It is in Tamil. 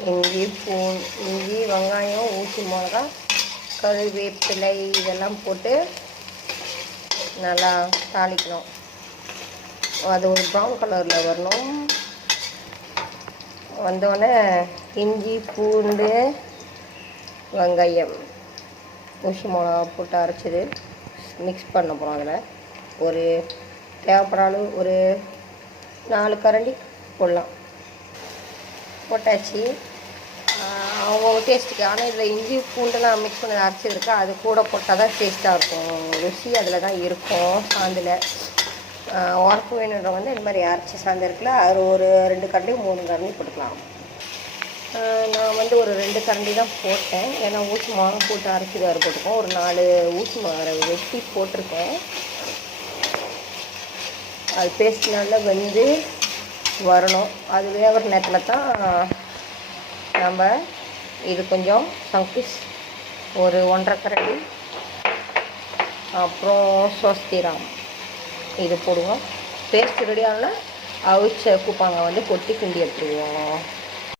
இஞ்சி வெங்காயம் ஊசி மிளகா கருவேப்பிலை இதெல்லாம் போட்டு நல்லா தாளிக்கணும். அது ஒரு ப்ரௌன் கலரில் வரணும். வந்தோடனே இஞ்சி பூண்டு வெங்காயம் ஊசி மிளகா போட்டு அரைச்சிது மிக்ஸ் பண்ண போகிறோம். அதில் ஒரு தேவைப்படுற அளவு ஒரு 4 கரண்டி போடலாம். போட்டாச்சு. அவங்க டேஸ்ட்டுக்கு. ஆனால் இதில் இஞ்சி பூண்டுலாம் மிக்ஸ் பண்ணி அரைச்சிருக்கா, அது கூட போட்டால் தான் டேஸ்ட்டாக இருக்கும். ருசி அதில் தான் இருக்கும். சாந்தில் உரப்பு வேணுன்ற வந்து இந்த மாதிரி அரைச்சி சாந்து இருக்குல்ல, அது ஒரு 2 கரண்டி 3 கரண்டி போட்டுக்கலாம். நான் வந்து ஒரு 2 கரண்டி தான் போட்டேன். ஏன்னா ஊசி மிளகா போட்டு அரைச்சி வேறு போட்டுருக்கோம். ஒரு 4 ஊசி மிளகா வெட்டி போட்டிருக்கேன். அது பேஸ்ட் நல்லா வெந்து வரணும். அது வேகிற நேரத்தில் தான் நம்ம இது கொஞ்சம் சங்குஸ் ஒரு 1.5 கரண்டி, அப்புறம் ஸ்வஸ்திராம் இது போடுவோம். பேஸ்ட் ரெடி ஆனால் அவிச்ச கூப்பாங்க வந்து கொட்டி கிண்டி எடுத்துருவோம்.